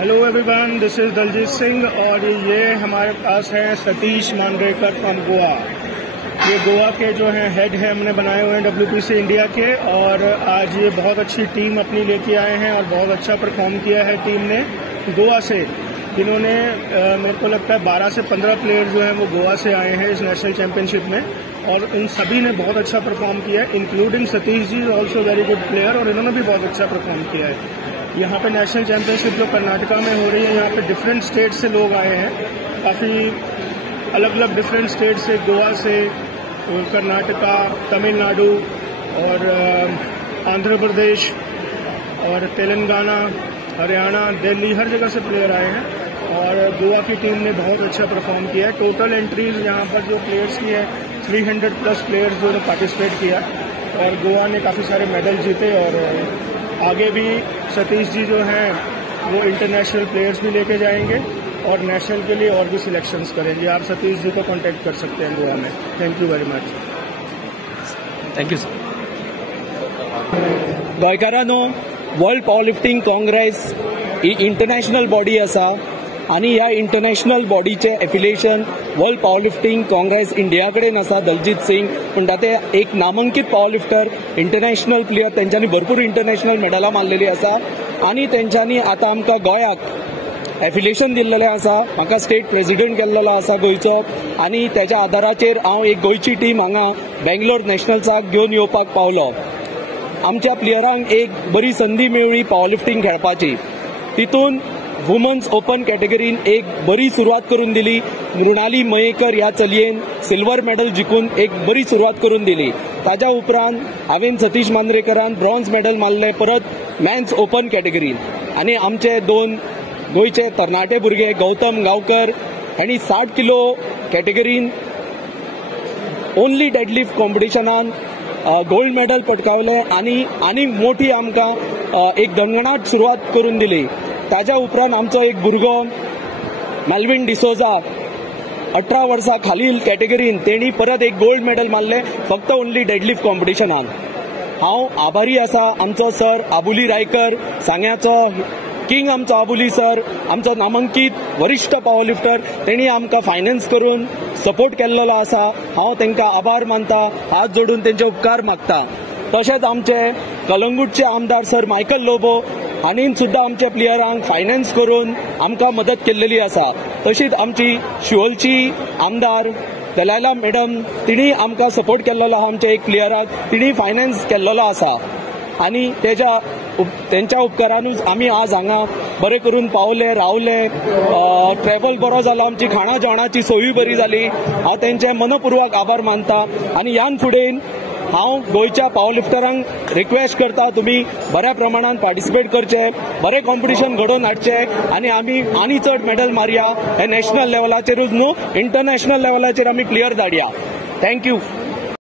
Hello everyone, this is Daljeet Singh और ये हमारे पास है सतीश मांद्रेकर फ्रॉम गोवा। ये गोवा के जो हैं हेड है हमने बनाए हुए हैं WPC इंडिया के, और आज ये बहुत अच्छी टीम अपनी लेके आए हैं और बहुत अच्छा परफॉर्म किया है टीम ने गोवा से, जिन्होंने मेरे को लगता है 12 से 15 प्लेयर जो हैं वो गोवा से आए हैं इस नेशनल चैंपियनशिप में, और इन सभी ने बहुत अच्छा परफॉर्म किया है, including Satish ji also very good player, और इन्होंने भी बहुत अच्छा परफॉर्म किया है। यहाँ पे नेशनल चैंपियनशिप जो कर्नाटका में हो रही है, यहाँ पे डिफरेंट स्टेट से लोग आए हैं, काफ़ी अलग अलग डिफरेंट स्टेट से, गोवा से, कर्नाटका, तमिलनाडु और आंध्र प्रदेश और तेलंगाना, हरियाणा, दिल्ली, हर जगह से प्लेयर आए हैं और गोवा की टीम ने बहुत अच्छा परफॉर्म किया है। टोटल एंट्रीज यहाँ पर जो प्लेयर्स की है 300+ प्लेयर्स जो ने पार्टिसिपेट किया और गोवा ने काफ़ी सारे मेडल जीते, और आगे भी सतीश जी जो हैं वो इंटरनेशनल प्लेयर्स भी लेके जाएंगे और नेशनल के लिए और भी सिलेक्शंस करेंगे। आप सतीश जी को कांटेक्ट कर सकते हैं गोवा में। Thank you very much. Thank you sir. गोंयकारांनो, वर्ल्ड पावरलिफ्टिंग काँग्रेस ही इंटरनॅशनल बॉडी आसा आणि ह्या इंटरनॅशनल बॉडीचे affiliation world powerlifting congress India कडेन आसा। दलजीत सिंग म्हणटा ते एक नामांकीत पावरलिफ्टर, इंटरनॅशनल प्लेयर, तेंच्यांनी भरपूर इंटरनॅशनल मेडलां मारलेली आसा आणि तेंच्यांनी आतां आमकां गोंयाक एफिलिएशन दिल्लेलें आसा। म्हाका स्टेट प्रेसिडेंट केल्लो आसा गोंयचो, आणि त्याच्या आधाराचेर हांव एक गोंयची टीम हांगा बेंगलोर नॅशनल्साक घेवन येवपाक पावलो। आमच्या प्लेयरांक एक बरी संदी मेळ्ळी पावरलिफ्टिंग खेळपाची। तितून वुमन्स ओपन कॅटेगरीन एक बरी सुरवात करून दिली। मृणाली मयेकर ह्या चलयेन सिल्वर मेडल जिखून एक बरी सुरवात करून दिली। ताच्या उपरांत हांवें सतीश मांद्रेकरान ब्रॉन्झ मेडल मारले परत मेन्स ओपन कॅटेगरीन, आणि आमचे दोन गोंयचे तरणाटे भुरगे गौतम गांवकर हांणी 60 किलो कॅटेगरीन ओन्ली डेडलिफ्ट कॉम्पिटिशनान गोल्ड मेडल पटकावले आणि मोठी आमकां एक गणगणाट सुरवात करून दिली। ताच्या उपरांत आमचो एक भुरगो मेल्विन डिसोजा 18 वर्सां खालील कॅटेगरीन तेणी परत एक गोल्ड मेडल मारले फक्त ओन्ली डेडलिफ्ट कॉम्पिटिशनान। हांव आभारी आसा आमचो सर आबुली रायकर, सांग्याचो किंग आमचो आबुली सर, आमचो नामांकीत वरिष्ठ पावरलिफ्टर, तेणी आमकां फायनान्स करून सपोर्ट केल्लो आसा। हांव तांकां आभार मानता, हात जोडून तांचे उपकार मागता। तशेंच आमचे कलंगूटचे आमदार सर मायकल लोबो हांणी सुद्दां आमच्या प्लेयरांक फायनान्स करून आमकां मदत केल्लेली आसा। तशीच आमची शिवोलची आमदार दलाला मॅडम, तिणी आमकां सपोर्ट केल्लो आहा आमच्या एक प्लेयराक, तिणी फायनान्स केल्लो आसा, आणि त्यांच्या उपकारानूच आमी आज हांगा बरे करून पावले, रावले, ट्रॅव्हल बरो जाला, आमची खाणा जेवणाची सोयी बरी जाली। हांव तेंचे मनपूर्वक आभार मानता, आणि ह्यान फुडें हांव गोंयच्या पावरलिफ्टरांक रिक्वेस्ट करता, तुम्ही बऱ्या प्रमाणात पार्टिसिपेट करचे, बरे कॉम्पिटिशन घडोवन हाडचे, आणि आमी आनी चड मेडल मारया। हे नॅशनल लेवलाचेरूच न्हू, इंटरनॅशनल लेवलाचेर आमी प्लेयर धाडया। थँक्यू।